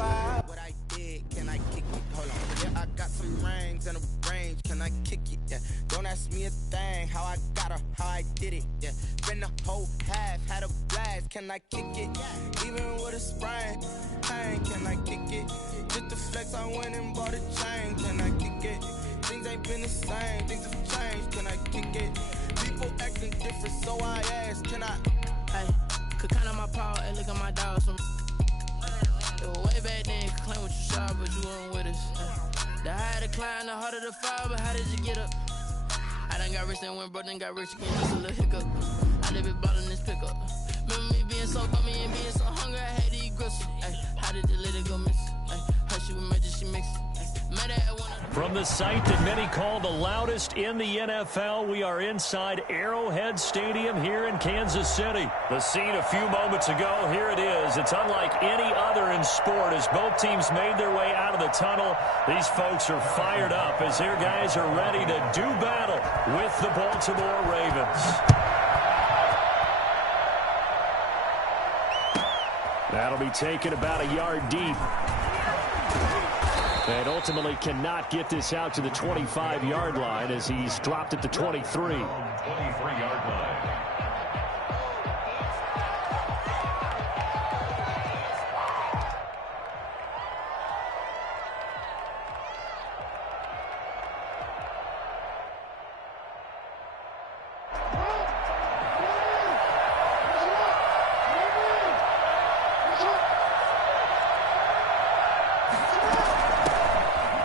vibe. What I did, can I kick it? Hold on. Yeah, I got some rings and a range. Can I kick it? Yeah. Don't ask me a thing. How I got her, how I did it. Yeah. Been the whole half, had a blast. Can I kick it? Even with a sprain, pain. Can I kick it? Just the flex, I went and bought a chain. Can I kick it? Things ain't been the same. Things have changed. Can I kick it? People acting different, so I ask. Can I? Hey, could count on my power and look at my dogs from. It was way back then, could claim what you saw, but you weren't with us. The higher the climb, the harder the fall, but how did you get up? I done got rich and went broke, then got rich again, just a little hiccup. I live it ballin' this pickup. Remember me being so bummy and being so hungry, I had to eat gristle. Ay, how did the little go miss? Ay, her she was magic, she mixed. From the site that many call the loudest in the NFL, we are inside Arrowhead Stadium here in Kansas City. The scene a few moments ago, here it is. It's unlike any other in sport. As both teams made their way out of the tunnel, these folks are fired up as their guys are ready to do battle with the Baltimore Ravens. That'll be taken about a yard deep. And ultimately cannot get this out to the 25-yard line as he's dropped at the 23. 23-yard line.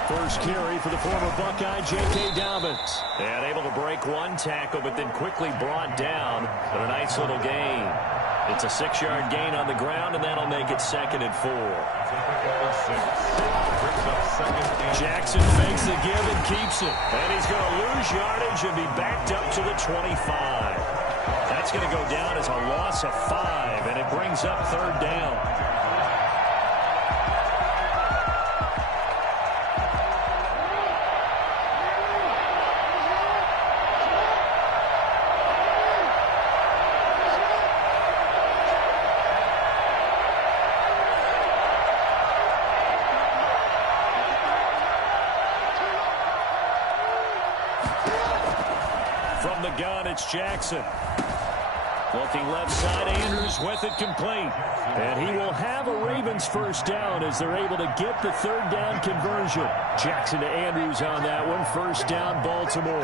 First carry for the former Buckeye, J.K. Dobbins. And able to break one tackle, but then quickly brought down. But a nice little gain. It's a 6-yard gain on the ground, and that'll make it 2nd and 4. Jackson fakes the give and keeps it. And he's going to lose yardage and be backed up to the 25. That's going to go down as a loss of 5, and it brings up 3rd down. From the gun, it's Jackson. Looking left side, Andrews with it complete. And he will have a Ravens first down as they're able to get the 3rd down conversion. Jackson to Andrews on that one. First down, Baltimore.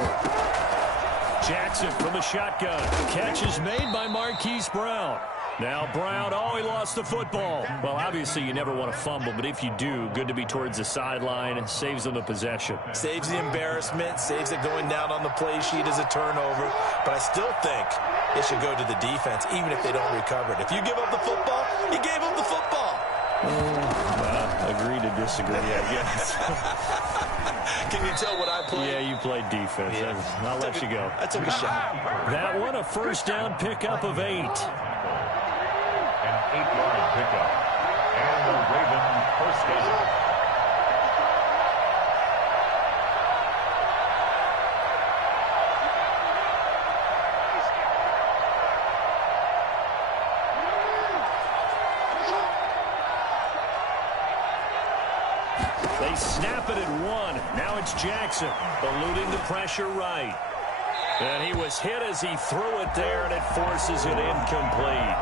Jackson from the shotgun. Catch is made by Marquise Brown. Now Brown, he lost the football. Well, obviously you never want to fumble, but if you do, good to be towards the sideline. Saves them the possession. Saves the embarrassment, saves it going down on the play sheet as a turnover. But I still think it should go to the defense, even if they don't recover it. If you give up the football, you gave up the football. Agree to disagree, I guess. Can you tell what I played? Yeah, you played defense. Yeah. I'll let you go. I took a shot. That one, a first down pickup of 8. An 8-yard pickup. And the Ravens first down. They snap it at 1. Now it's Jackson, eluding the pressure right. And he was hit as he threw it there, and it forces it incomplete.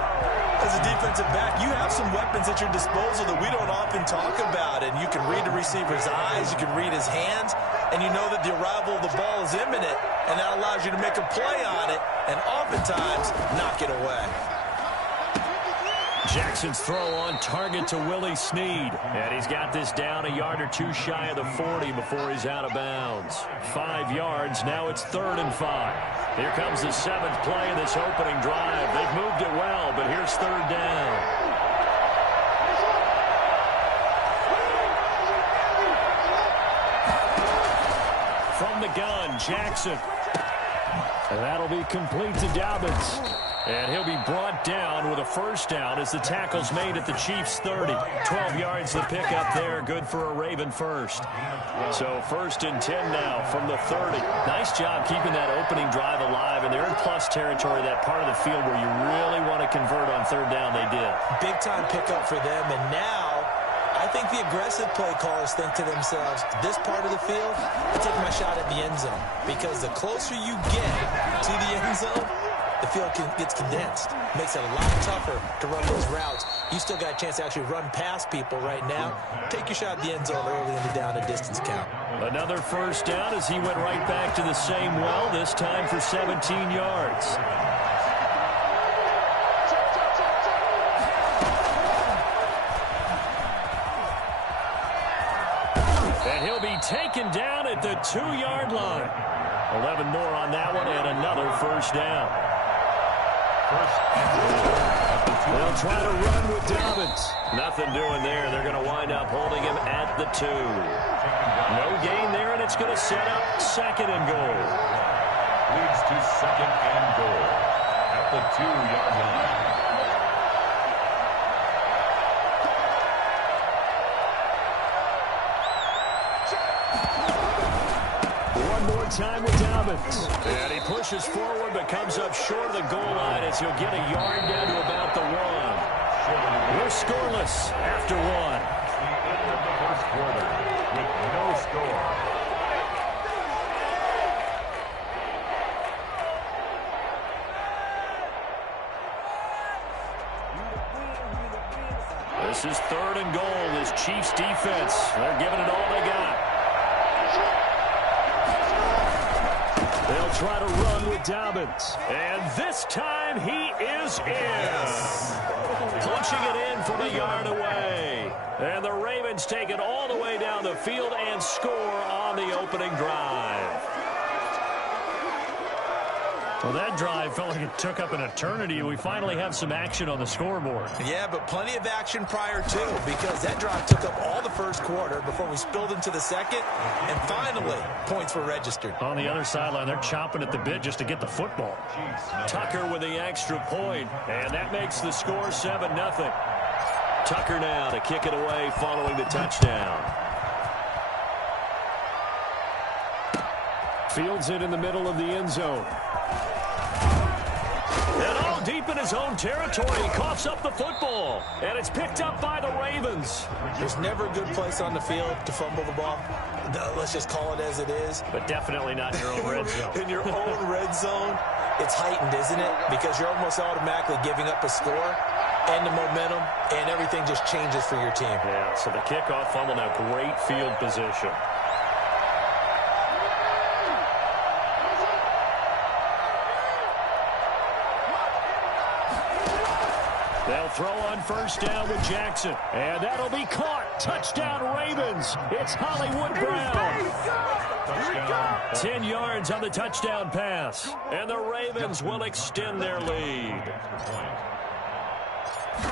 As a defensive back, you have some weapons at your disposal that we don't often talk about. And you can read the receiver's eyes, you can read his hands, and you know that the arrival of the ball is imminent, and that allows you to make a play on it and oftentimes knock it away. Jackson's throw on target to Willie Snead. And he's got this down a yard or 2 shy of the 40 before he's out of bounds. 5 yards. Now it's 3rd and 5. Here comes the 7th play of this opening drive. They've moved it well, but here's 3rd down. From the gun, Jackson. And that'll be complete to Dobbins. And he'll be brought down with a first down as the tackle's made at the Chiefs' 30. 12 yards to pick up there. Good for a Raven first. So 1st and 10 now from the 30. Nice job keeping that opening drive alive. And they're in plus territory, that part of the field where you really want to convert on 3rd down. They did. Big-time pickup for them. And now I think the aggressive play callers think to themselves, this part of the field, I'll take my shot at the end zone. Because the closer you get to the end zone, the field gets condensed. Makes it a lot tougher to run those routes. You still got a chance to actually run past people right now. Take your shot at the end zone early in the down and distance count. Another first down as he went right back to the same well, this time for 17 yards. And he'll be taken down at the 2-yard line. 11 more on that one and another first down. They'll try to run with Dobbins. Nothing doing there. They're going to wind up holding him at the 2. No gain there, and it's going to set up 2nd and goal. Leads to 2nd and goal at the 2-yard line. One more time with Dobbins. And he pushes forward but comes up short of the goal line as he'll get a yard down to about the 1. We're scoreless after 1. The end of the first quarter with no score. This is 3rd and goal. This Chiefs defense, they're giving it all they got. They'll try to run with Dobbins. And this time he is in. Punching it in from a yard away. And the Ravens take it all the way down the field and score on the opening drive. Well, that drive felt like it took up an eternity. We finally have some action on the scoreboard. Yeah, but plenty of action prior to, because that drive took up all the first quarter before we spilled into the second, and finally, points were registered. On the other sideline, they're chomping at the bit just to get the football. Tucker with the extra point, and that makes the score 7-0. Tucker now to kick it away following the touchdown. Fields it in the middle of the end zone. And all deep in his own territory, he coughs up the football. And it's picked up by the Ravens. There's never a good place on the field to fumble the ball. Let's just call it as it is. But definitely not in your own red zone. In your own red zone, it's heightened, isn't it? Because you're almost automatically giving up a score and the momentum, and everything just changes for your team. Yeah, so the kickoff fumble now, great field position. They'll throw on first down with Jackson. And that'll be caught. Touchdown Ravens. It's Hollywood Brown. 10 yards on the touchdown pass. And the Ravens will extend their lead.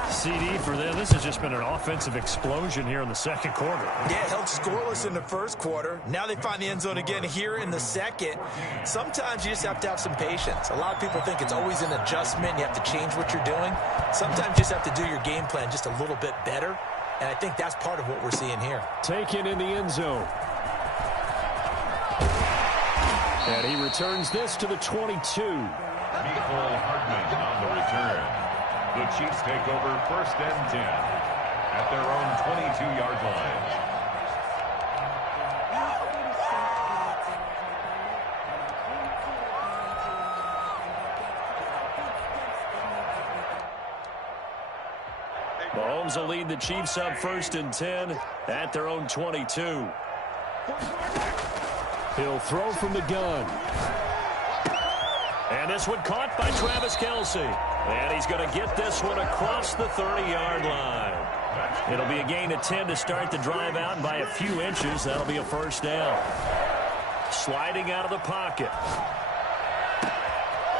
CD for them. This has just been an offensive explosion here in the second quarter. Yeah, held scoreless in the first quarter. Now they find the end zone again here in the second. Sometimes you just have to have some patience. A lot of people think it's always an adjustment. You have to change what you're doing. Sometimes you just have to do your game plan just a little bit better. And I think that's part of what we're seeing here. Taken in the end zone. And he returns this to the 22. Nicole Hartman on the return. The Chiefs take over 1st and 10 at their own 22-yard line. Mahomes will lead the Chiefs up 1st and 10 at their own 22. He'll throw from the gun. And this one caught by Travis Kelce. And he's going to get this one across the 30-yard line. It'll be a gain of 10 to start the drive out, and by a few inches, that'll be a first down. Sliding out of the pocket.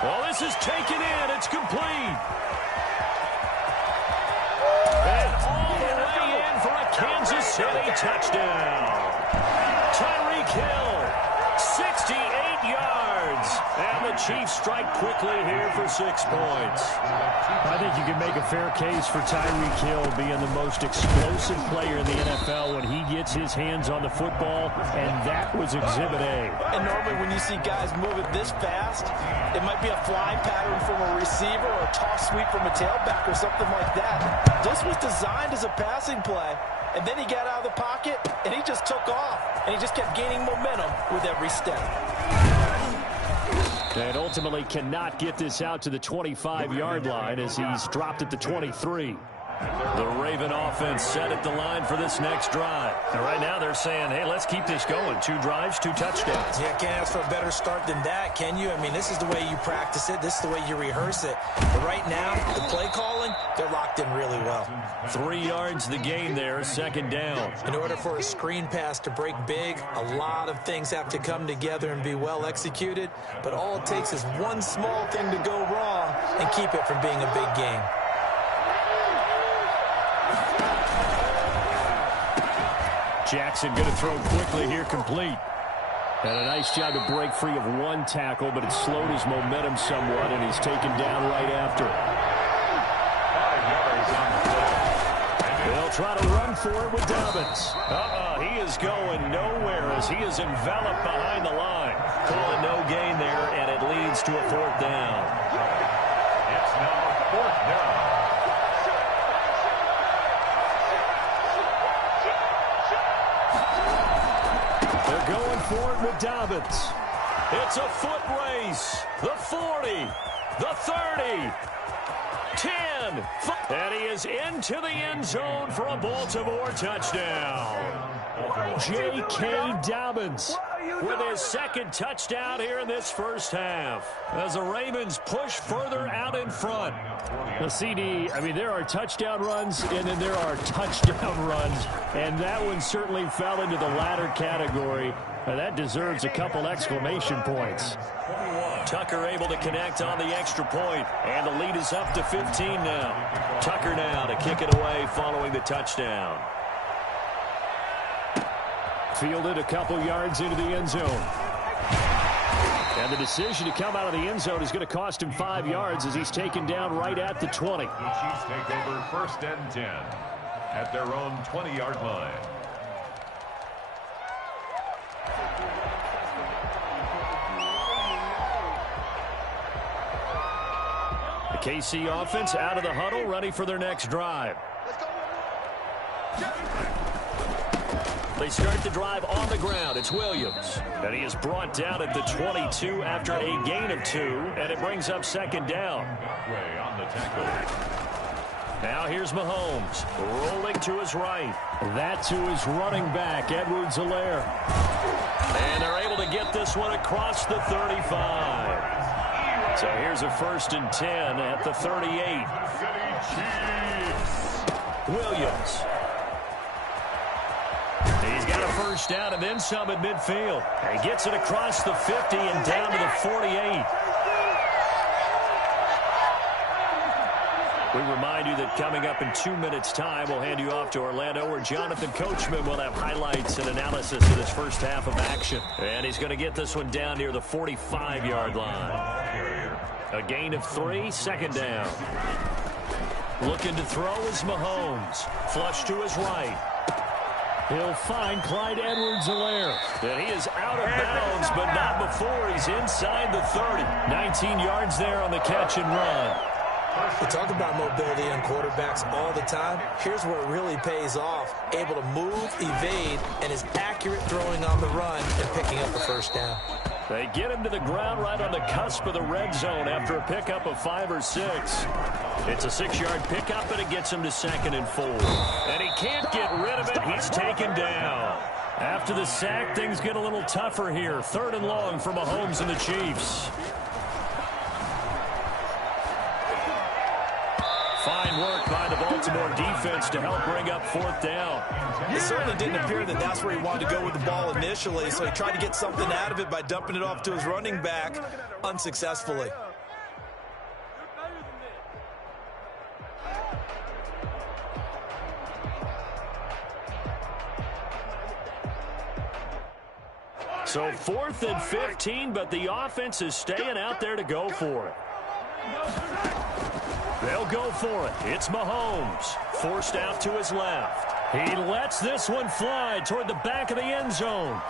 Well, this is taken in. It's complete. And all the way in for a Kansas City touchdown. Tyreek Hill, 68 yards. And the Chiefs strike quickly here for 6 points. I think you can make a fair case for Tyreek Hill being the most explosive player in the NFL when he gets his hands on the football, and that was Exhibit A. And normally when you see guys move it this fast, it might be a flying pattern from a receiver or a toss sweep from a tailback or something like that. This was designed as a passing play, And then he got out of the pocket, and he just took off. And he just kept gaining momentum with every step. And ultimately cannot get this out to the 25-yard line as he's dropped at the 23. The Raven offense set at the line for this next drive. And right now they're saying, hey, let's keep this going. 2 drives, 2 touchdowns. Yeah, can't ask for a better start than that, can you? I mean, this is the way you practice it. This is the way you rehearse it. But right now, the play calling, they're locked in really well. 3 yards the gain there, second down. In order for a screen pass to break big, a lot of things have to come together and be well executed. But all it takes is one small thing to go wrong and keep it from being a big game. Jackson going to throw quickly here, complete. And a nice job to break free of 1 tackle, but it slowed his momentum somewhat, and he's taken down right after. 5 yards on the play. They'll try to run for it with Dobbins. He is going nowhere as he is enveloped behind the line. Calling no gain there, and it leads to a 4th down. It's now 4th down. Going for it with Dobbins. It's a foot race. The 40, the 30, 10. And he is into the end zone for a Baltimore touchdown. J.K. Dobbins with his 2nd touchdown here in this first half as the Ravens push further out in front. The CD, I mean, there are touchdown runs and then there are touchdown runs, and that one certainly fell into the latter category. That deserves a couple exclamation points. Tucker able to connect on the extra point, and the lead is up to 15 now. Tucker now to kick it away following the touchdown. Fielded a couple yards into the end zone. And the decision to come out of the end zone is going to cost him 5 yards as he's taken down right at the 20. The Chiefs take over 1st and 10 at their own 20-yard line. The KC offense out of the huddle, ready for their next drive. They start the drive on the ground. It's Williams. And he is brought down at the 22 after a gain of 2, and it brings up 2nd down. On the tackle. Now here's Mahomes, rolling to his right. That to his running back, Edwards-Helaire. And they're able to get this one across the 35. So here's a 1st and 10 at the 38. Williams. He's got a 1st down and then some at midfield. And he gets it across the 50 and down to the 48. We remind you that coming up in 2 minutes' time, we'll hand you off to Orlando, where Jonathan Coachman will have highlights and analysis of this first half of action. And he's going to get this one down near the 45-yard line. A gain of 3, 2nd down. Looking to throw is Mahomes. Flush to his right. He'll find Clyde Edwards-Helaire. And he is out of bounds, but not before he's inside the 30. 19 yards there on the catch and run. We talk about mobility in quarterbacks all the time. Here's where it really pays off. Able to move, evade, and is accurate throwing on the run and picking up the 1st down. They get him to the ground right on the cusp of the red zone after a pickup of 5 or 6. It's a 6-yard pickup, and it gets him to 2nd and 4. And he can't get rid of it. He's taken down. After the sack, things get a little tougher here. 3rd and long for Mahomes and the Chiefs. Fine work by the Baltimore defense to help bring up 4th down. It certainly didn't appear that that's where he wanted to go with the ball initially, so he tried to get something out of it by dumping it off to his running back unsuccessfully. So 4th and 15, but the offense is staying out there to go for it. They'll go for it. It's Mahomes. Forced out to his left. He lets this one fly toward the back of the end zone.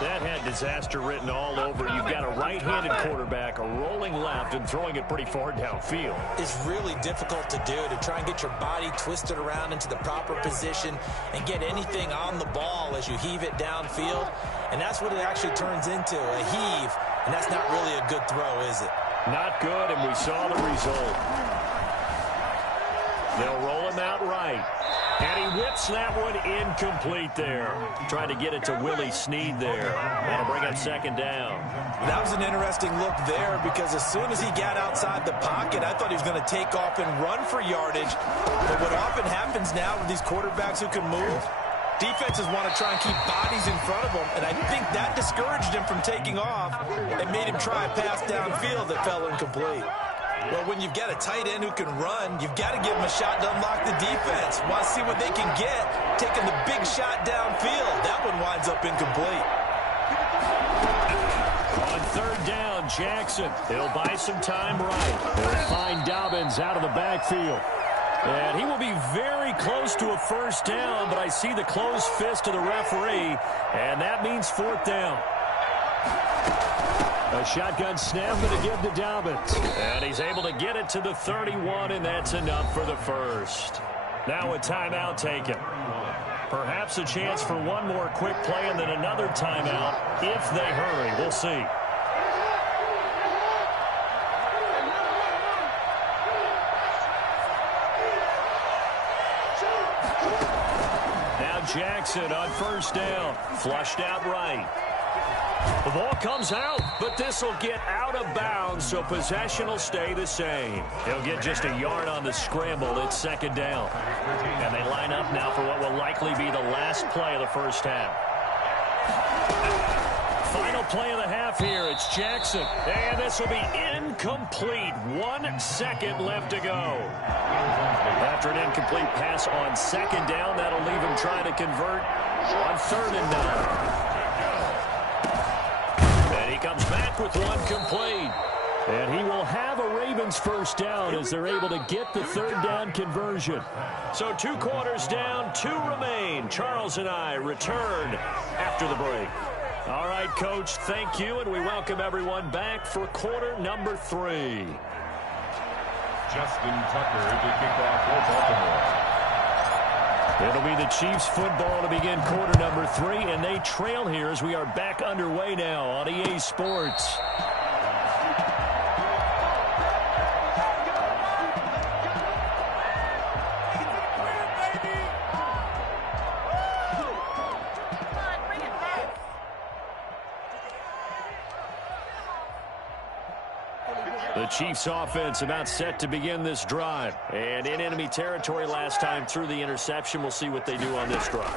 That had to disaster written all over. You've got a right-handed quarterback, a rolling left, and throwing it pretty far downfield. It's really difficult to do, to try and get your body twisted around into the proper position and get anything on the ball as you heave it downfield. And that's what it actually turns into, a heave. And that's not really a good throw, is it? Not good, and we saw the result. They'll roll him out right. And he whips that one incomplete there. Trying to get it to Willie Snead there. That'll bring up second down. That was an interesting look there because as soon as he got outside the pocket, I thought he was going to take off and run for yardage. But what often happens now with these quarterbacks who can move, defenses want to try and keep bodies in front of them, and I think that discouraged him from taking off and made him try a pass downfield that fell incomplete. Well, when you've got a tight end who can run, you've got to give him a shot to unlock the defense. Want to see what they can get, taking the big shot downfield. That one winds up incomplete. On third down, Jackson. He'll buy some time right. He'll find Dobbins out of the backfield. And he will be very close to a first down, but I see the closed fist of the referee, and that means fourth down. A shotgun snap and a give to Dobbins. And he's able to get it to the 31, and that's enough for the first. Now a timeout taken. Perhaps a chance for one more quick play and then another timeout if they hurry. We'll see. Jackson on first down, flushed out right. The ball comes out, but this will get out of bounds, so possession will stay the same. He'll get just a yard on the scramble. It's second down. And they line up now for what will likely be the last play of the first half. Final play of the half here. It's Jackson. And this will be incomplete. 1 second left to go. After an incomplete pass on second down, that'll leave him trying to convert on third and 9. And he comes back with one complete. And he will have a Ravens first down as they're able to get the third down conversion. So 2 quarters down, 2 remain. Charles and I return after the break. All right, Coach, thank you, and we welcome everyone back for quarter number 3. Justin Tucker to kick off for Baltimore. It'll be the Chiefs football to begin quarter number 3, and they trail here as we are back underway now on EA Sports. The Chiefs offense about set to begin this drive. And in enemy territory last time through the interception. We'll see what they do on this drive.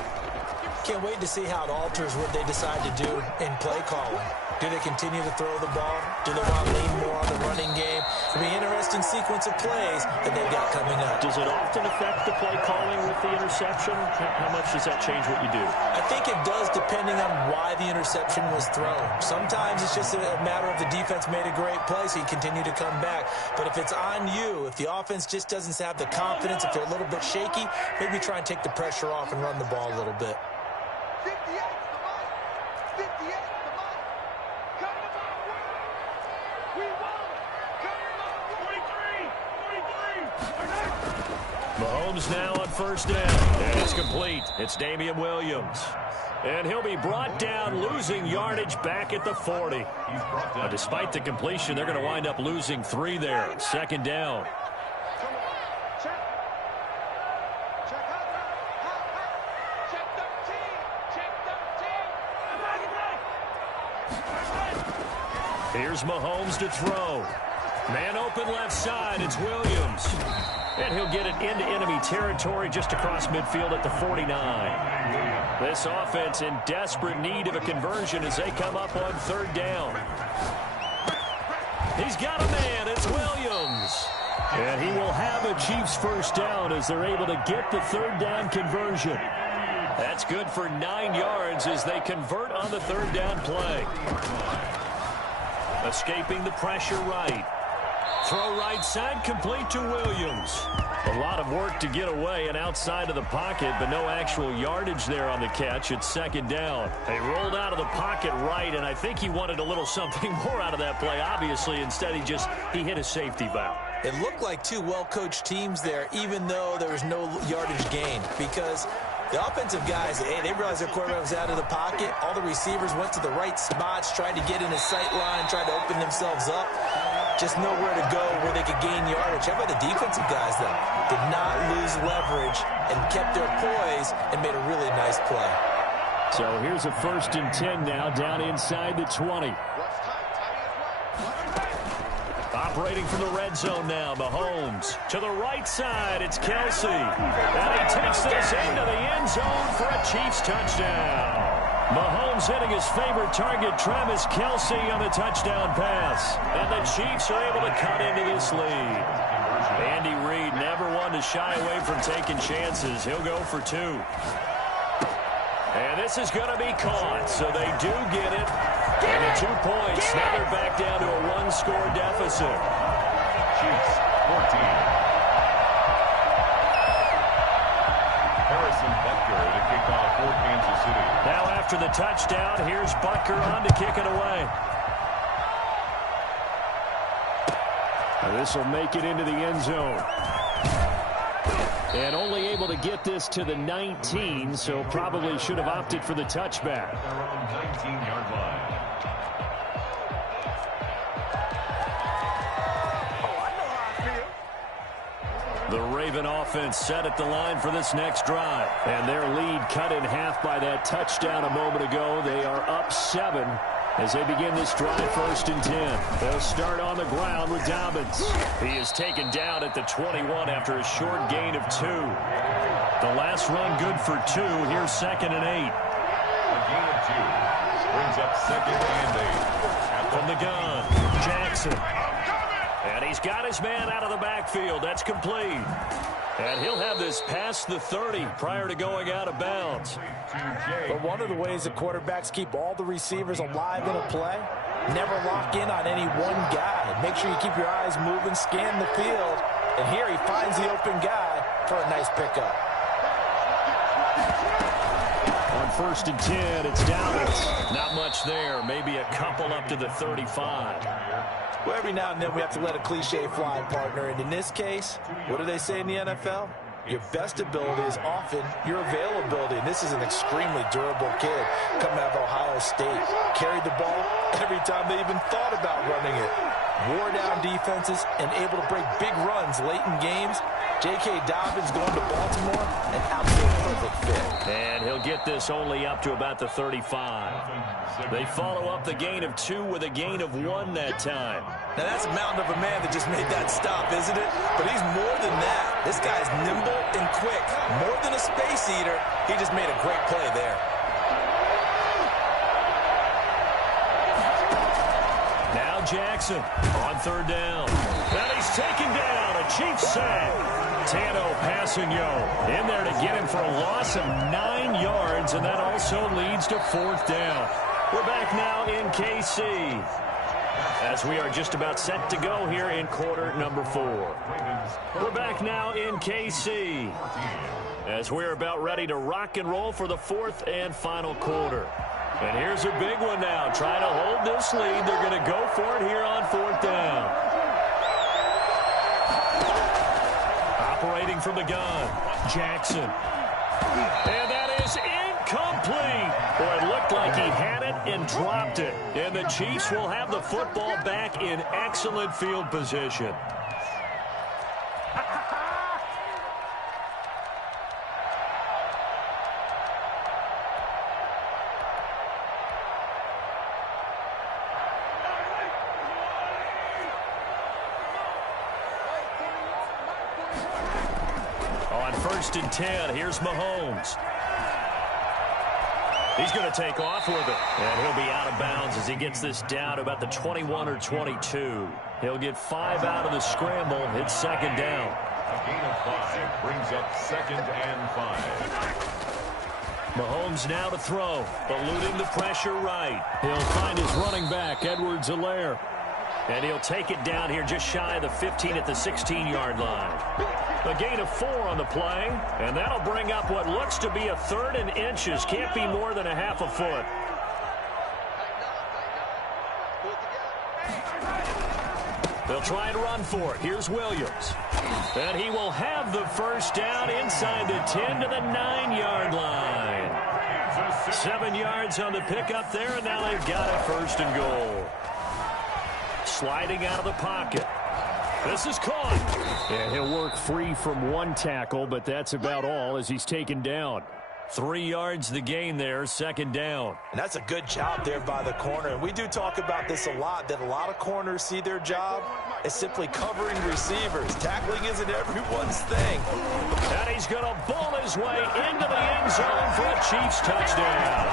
Can't wait to see how it alters what they decide to do in play calling. Do they continue to throw the ball? Do they want to lean more on the running game? It'll be an interesting sequence of plays that they've got coming up. Does it often affect the play calling with the interception? How much does that change what you do? I think it does depending on why the interception was thrown. Sometimes it's just a matter of the defense made a great play, so you continue to come back. But if it's on you, if the offense just doesn't have the confidence, if they're a little bit shaky, maybe try and take the pressure off and run the ball a little bit. Mahomes now on first down. And it's complete. It's Damian Williams. And he'll be brought down, losing yardage back at the 40. Now, despite the completion, they're going to wind up losing 3 there. Second down. Here's Mahomes to throw. Man open left side. It's Williams. And he'll get it into enemy territory just across midfield at the 49. This offense in desperate need of a conversion as they come up on third down. He's got a man. It's Williams. And he will have a Chiefs first down as they're able to get the third down conversion. That's good for 9 yards as they convert on the third down play. Escaping the pressure right. Throw right side, complete to Williams. A lot of work to get away and outside of the pocket, but no actual yardage there on the catch. It's second down. They rolled out of the pocket right, and I think he wanted a little something more out of that play, obviously. Instead, he hit a safety valve. It looked like two well-coached teams there, even though there was no yardage gain, because the offensive guys, they realized their quarterback was out of the pocket. All the receivers went to the right spots, tried to get in his sight line, tried to open themselves up. Just nowhere to go where they could gain yardage. How about the defensive guys, though? Did not lose leverage and kept their poise and made a really nice play. So here's a 1st and 10 now, down inside the 20. Operating from the red zone now, Mahomes. To the right side, it's Kelsey. And he takes this into the end zone for a Chiefs touchdown. Mahomes hitting his favorite target, Travis Kelsey, on the touchdown pass. And the Chiefs are able to cut into this lead. Andy Reid never one to shy away from taking chances. He'll go for 2. And this is going to be caught, so they do get it. And the 2 points, now they're back down to a 1-score deficit. Chiefs, 14. Harrison Butker to kick off for Kansas City. Now after the touchdown, here's Butker on to kick it away. This will make it into the end zone. And only able to get this to the 19, so probably should have opted for the touchback. Around 19-yard line. The Raven offense set at the line for this next drive. And their lead cut in half by that touchdown a moment ago. They are up 7 as they begin this drive, 1st and 10. They'll start on the ground with Dobbins. He is taken down at the 21 after a short gain of 2. The last run good for 2. Here's 2nd and 8. A gain of 2 brings up 2nd and 8. From the gun, Jackson. And he's got his man out of the backfield. That's complete. And he'll have this past the 30 prior to going out of bounds. But one of the ways that quarterbacks keep all the receivers alive in a play, never lock in on any one guy. Make sure you keep your eyes moving, scan the field. And here he finds the open guy for a nice pickup. On 1st and 10, it's Dobbins. Not much there. Maybe a couple up to the 35. Well, every now and then we have to let a cliche fly, partner. And in this case, what do they say in the NFL? Your best ability is often your availability. And this is an extremely durable kid coming out of Ohio State. Carried the ball every time they even thought about running it. Wore down defenses and able to break big runs late in games. J.K. Dobbins going to Baltimore, an absolute perfect fit. And he'll get this only up to about the 35. They follow up the gain of 2 with a gain of 1 that time. Now that's a mountain of a man that just made that stop, isn't it? But he's more than that. This guy's nimble and quick. More than a space eater, he just made a great play there. Now Jackson on 3rd down. And he's taken down. A Chiefs sack. Tano Passigno in there to get him for a loss of 9 yards, and that also leads to 4th down. We're back now in KC as we are just about set to go here in quarter number 4. We're back now in KC as we're about ready to rock and roll for the 4th and final quarter. And here's a big one now. Trying to hold this lead. They're going to go for it here on 4th down. Operating from the gun, Jackson. And that is incomplete. Boy, it looked like he had it and dropped it. And the Chiefs will have the football back in excellent field position. On 1st and 10, here's Mahomes. He's going to take off with it. And he'll be out of bounds as he gets this down to about the 21 or 22. He'll get 5 out of the scramble. It's 2nd down. A gain of 5 brings up 2nd and 5. Mahomes now to throw. Eluding the pressure right. He'll find his running back, Edwards-Helaire. And he'll take it down here just shy of the 15 at the 16-yard line. A gain of 4 on the play, and that'll bring up what looks to be a 3rd and inches. Can't be more than a half a foot. They'll try and run for it. Here's Williams. And he will have the first down inside the 10 to the 9-yard line. 7 yards on the pickup there, and now they've got it 1st and goal. Sliding out of the pocket. This is caught. And he'll work free from 1 tackle, but that's about all as he's taken down. 3 yards the gain there, 2nd down. And that's a good job there by the corner. And we do talk about this a lot, that a lot of corners see their job as simply covering receivers. Tackling isn't everyone's thing. And he's going to ball his way into the end zone for a Chiefs touchdown.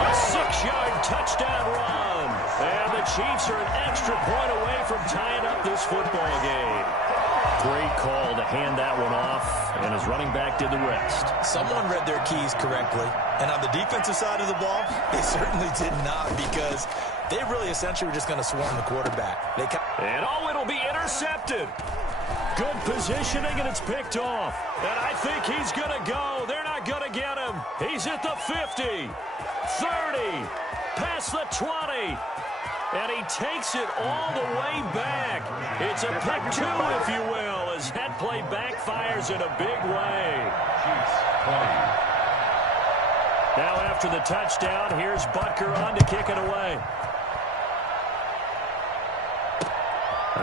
A 6-yard touchdown run. And the Chiefs are an extra point away from tying up this football game. Great call to hand that one off, and his running back did the rest. Someone read their keys correctly, and on the defensive side of the ball, they certainly did not, because they really essentially were just going to swarm the quarterback. And it'll be intercepted. Good positioning, and it's picked off. And I think he's going to go. They're not going to get him. He's at the 50, 30, past the 20. And he takes it all the way back. It's a pick 2, if you will, as that play backfires in a big way. Now after the touchdown, here's Butker on to kick it away.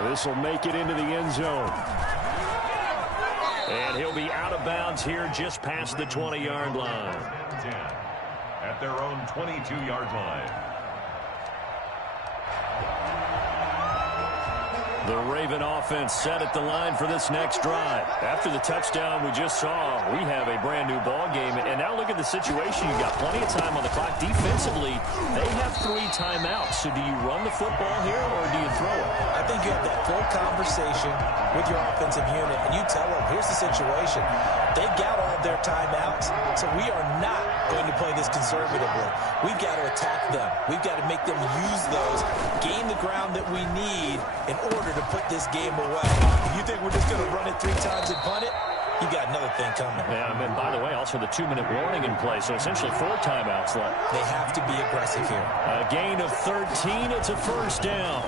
This will make it into the end zone. And he'll be out of bounds here just past the 20-yard line. At their own 22-yard line. The Raven offense set at the line for this next drive. After the touchdown we just saw, we have a brand new ball game. And now look at the situation. You've got plenty of time on the clock. Defensively, they have 3 timeouts. So do you run the football here or do you throw it? I think you have that full conversation with your offensive unit, and you tell them, here's the situation. They've got all their timeouts, so we are not going to play this conservatively. We've got to attack them. We've got to make them use those, gain the ground that we need in order to put this game away. If you think we're just going to run it 3 times and punt it, you got another thing coming. Yeah, and by the way, also the 2-minute warning in play, so essentially 4 timeouts left. They have to be aggressive here. A gain of 13, it's a 1st down.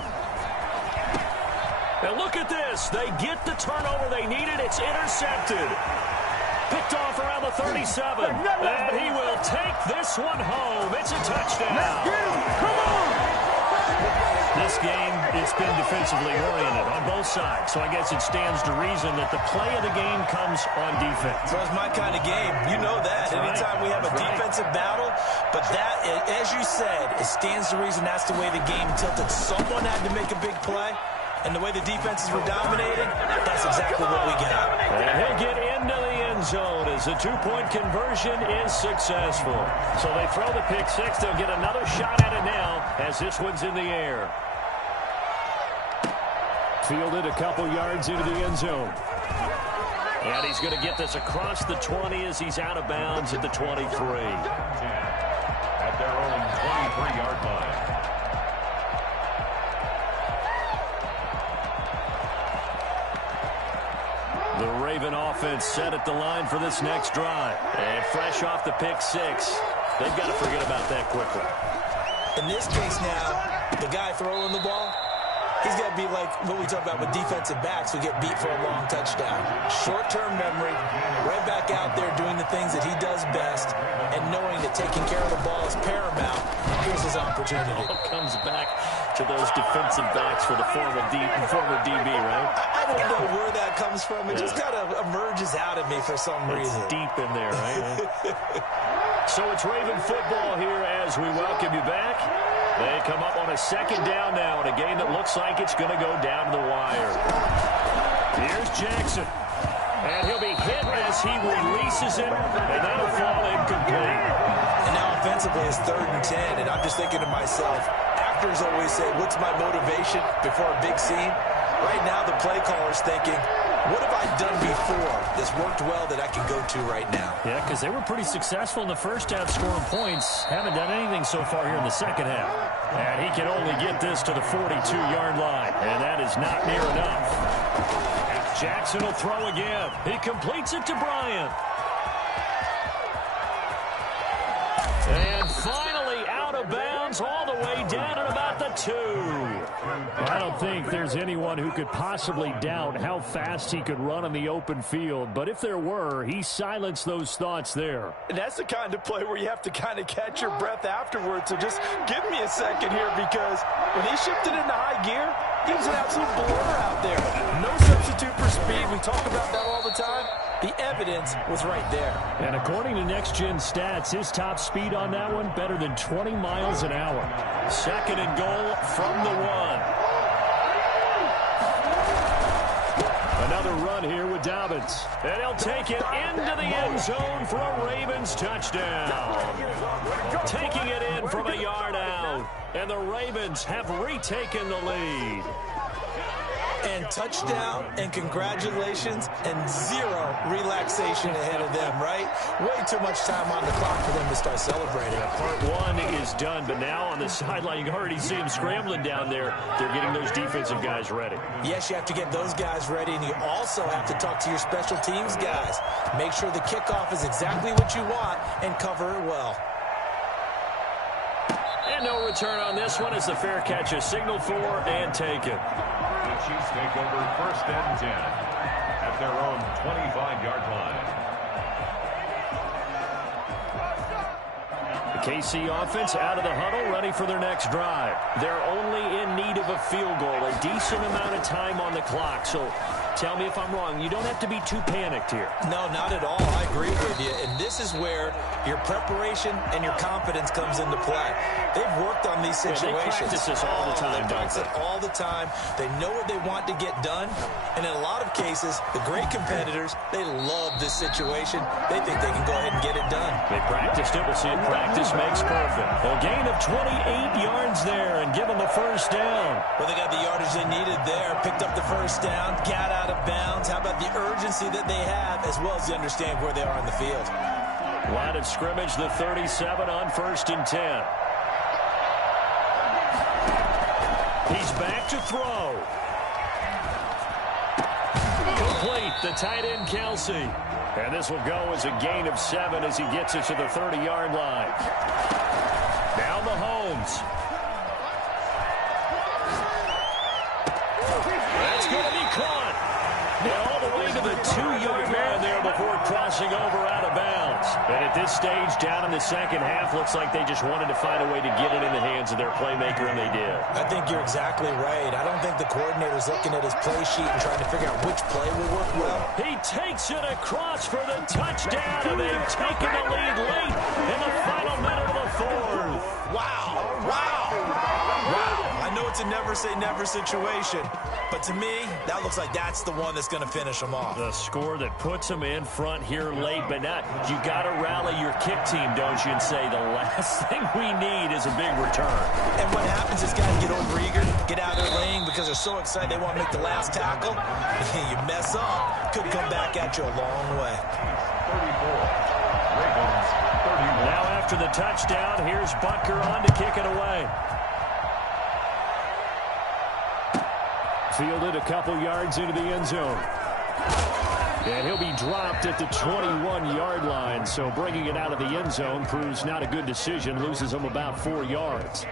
Now look at this. They get the turnover they needed. It's intercepted. Picked off around the 37. And he will take this one home. It's a touchdown. Let's get him. Come on. This game, it's been defensively oriented on both sides. So I guess it stands to reason that the play of the game comes on defense. So it's my kind of game. You know that. Anytime we have a defensive battle, but that, as you said, it stands to reason that's the way the game tilted. Someone had to make a big play. And the way the defenses were dominating, that's exactly what we got. And he'll get into the end zone as the 2-point conversion is successful. So they throw the pick 6. They'll get another shot at it now as this one's in the air. Fielded a couple yards into the end zone. And he's going to get this across the 20 as he's out of bounds at the 23. At their own 23-yard line. The Raven offense set at the line for this next drive. And fresh off the pick 6, they've got to forget about that quickly. In this case now, the guy throwing the ball, he's got to be like what we talk about with defensive backs who get beat for a long touchdown. Short-term memory, right back out there doing the things that he does best, and knowing that taking care of the ball is paramount. Here's his opportunity. It all comes back to those defensive backs for the former DB, right? I don't know where that comes from. It just kind of emerges out of me for some reason. It's deep in there, right? So it's Raven football here as we welcome you back. They come up on a 2nd down now in a game that looks like it's going to go down to the wire. Here's Jackson. And he'll be hit as he releases it, and that'll fall incomplete. And now offensively it's 3rd and 10, and I'm just thinking to myself, actors always say, what's my motivation before a big scene? Right now the play caller's thinking, what have I done before that's worked well that I can go to right now? Yeah, because they were pretty successful in the first half scoring points. Haven't done anything so far here in the second half. And he can only get this to the 42-yard line, and that is not near enough. Jackson will throw again. He completes it to Bryant. And finally out of bounds all the way down at about the 2. I don't think there's anyone who could possibly doubt how fast he could run on the open field. But if there were, he silenced those thoughts there. And that's the kind of play where you have to kind of catch your breath afterwards. So just give me a second here, because when he shifted into high gear, he was an absolute blur out there. No substitute for speed. We talk about that all the time. The evidence was right there. And according to Next Gen Stats, his top speed on that one, better than 20 miles an hour. 2nd and goal from the 1. Another run here with Dobbins. And he'll take it into the end zone for a Ravens touchdown. Taking it in from a yard out. And the Ravens have retaken the lead. And touchdown, and congratulations, and zero relaxation ahead of them, right? Way too much time on the clock for them to start celebrating. Part 1 is done, but now on the sideline, you can already see them scrambling down there. They're getting those defensive guys ready. Yes, you have to get those guys ready, and you also have to talk to your special teams guys. Make sure the kickoff is exactly what you want and cover it well. And no return on this one as the fair catch is signaled for and taken. The Chiefs take over 1st and 10 at their own 25-yard line. The KC offense out of the huddle, ready for their next drive. They're only in need of a field goal, a decent amount of time on the clock. So tell me if I'm wrong. You don't have to be too panicked here. No, not at all. I agree with you. And this is where your preparation and your confidence comes into play. They've worked on these situations. They practice this all the time, They practice it all the time. They know what they want to get done. And in a lot of cases, the great competitors, they love this situation. They think they can go ahead and get it done. They practiced it. We'll see if practice makes perfect. A gain of 28 yards there and give them a 1st down. Well, they got the yardage they needed there. Picked up the 1st down. Got out of bounds. How about the urgency that they have, as well as they understand where they are in the field. Line of scrimmage, the 37 on 1st and 10. He's back to throw. Complete, the tight end, Kelsey. And this will go as a gain of 7 as he gets it to the 30-yard line. Now Mahomes. That's going to be caught. And all the way to the 2-yard line there before crossing over out of bounds. And at this stage, down in the second half, looks like they just wanted to find a way to get it in the hands of their playmaker, and they did. I think you're exactly right. I don't think the coordinator's looking at his play sheet and trying to figure out which play will work well. He takes it across for the touchdown, and they've taken the lead late in the final minute of the 4th. Wow. Wow. Wow. I know it's a never-say-never situation, but to me, that looks like that's the one that's going to finish them off. The score that puts them in front here late, but not. You got to rally your kick team, don't you, and say the last thing we need is a big return. And what happens is guys get overeager, get out of their lane because they're so excited they want to make the last tackle. You mess up, could come back at you a long way. 34. Ravens, 31. Now after the touchdown, here's Butker on to kick it away. Fielded a couple yards into the end zone. And he'll be dropped at the 21-yard line. So bringing it out of the end zone proves not a good decision. Loses him about 4 yards.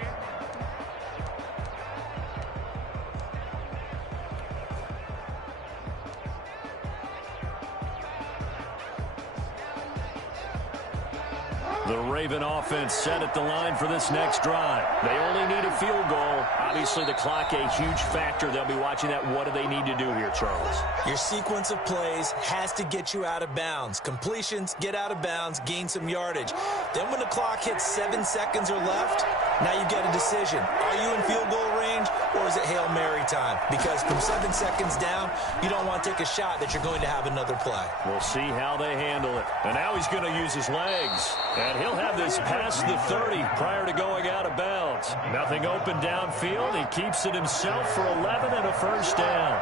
The Raven offense set at the line for this next drive. They only need a field goal. Obviously, the clock a huge factor. They'll be watching that. What do they need to do here, Charles? Your sequence of plays has to get you out of bounds. Completions, get out of bounds, gain some yardage. Then when the clock hits 7 seconds or left, now you get a decision. Are you in field goal range, or is it Hail Mary time? Because from 7 seconds down, you don't want to take a shot that you're going to have another play. We'll see how they handle it. And now he's going to use his legs. And he'll have this past the 30 prior to going out of bounds. Nothing open downfield. He keeps it himself for 11 and a 1st down.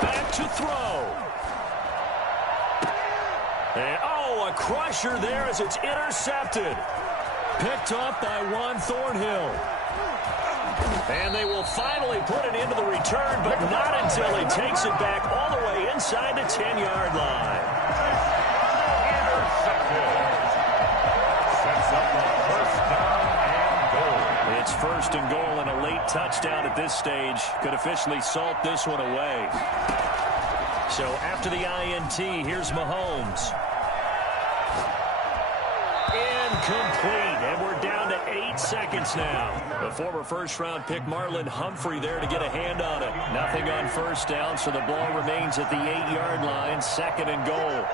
Back to throw. And, oh, a crusher there as it's intercepted. Picked up by Juan Thornhill. And they will finally put it into the return, but not until he takes it back all the way inside the 10-yard line. Intercepted. Sets up the first down and goal. It's first and goal and a late touchdown at this stage. Could officially salt this one away. So after the INT, here's Mahomes. Incomplete, and we're down to 8 seconds now. The former first-round pick Marlon Humphrey there to get a hand on it. Nothing on first down, so the ball remains at the 8-yard line, second and goal.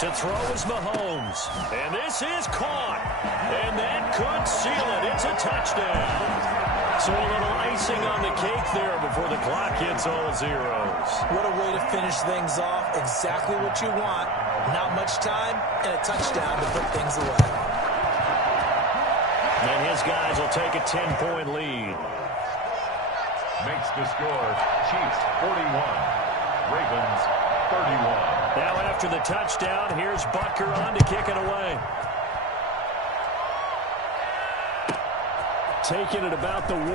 To throw is Mahomes, and this is caught, and that could seal it. It's a touchdown. So a little icing on the cake there before the clock hits all zeros. What a way to finish things off. Exactly what you want. Not much time and a touchdown to put things away. And his guys will take a 10-point lead. Makes the score Chiefs 41, Ravens 31. Now after the touchdown, here's Butker on to kick it away. Taking it about the 1.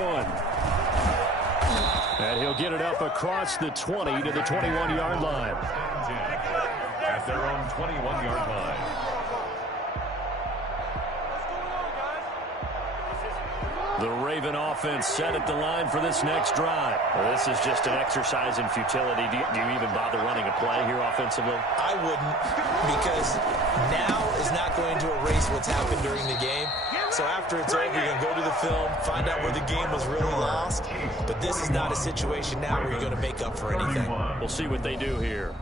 And he'll get it up across the 20 to the 21-yard line. At their own 21-yard line. The Raven offense set at the line for this next drive. Well, this is just an exercise in futility. Do you even bother running a play here offensively? I wouldn't, because now is not going to erase what's happened during the game. So after it's over, you're going to go to the film, find out where the game was really lost. But this is not a situation now where you're going to make up for anything. We'll see what they do here.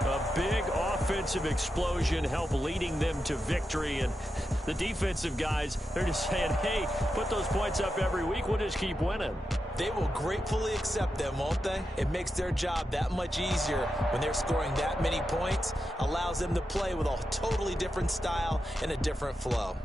A big offensive explosion helped leading them to victory. And the defensive guys, they're just saying, hey, put those points up every week. We'll just keep winning. They will gratefully accept them, won't they? It makes their job that much easier when they're scoring that many points. Allows them to play with a totally different style and a different flow.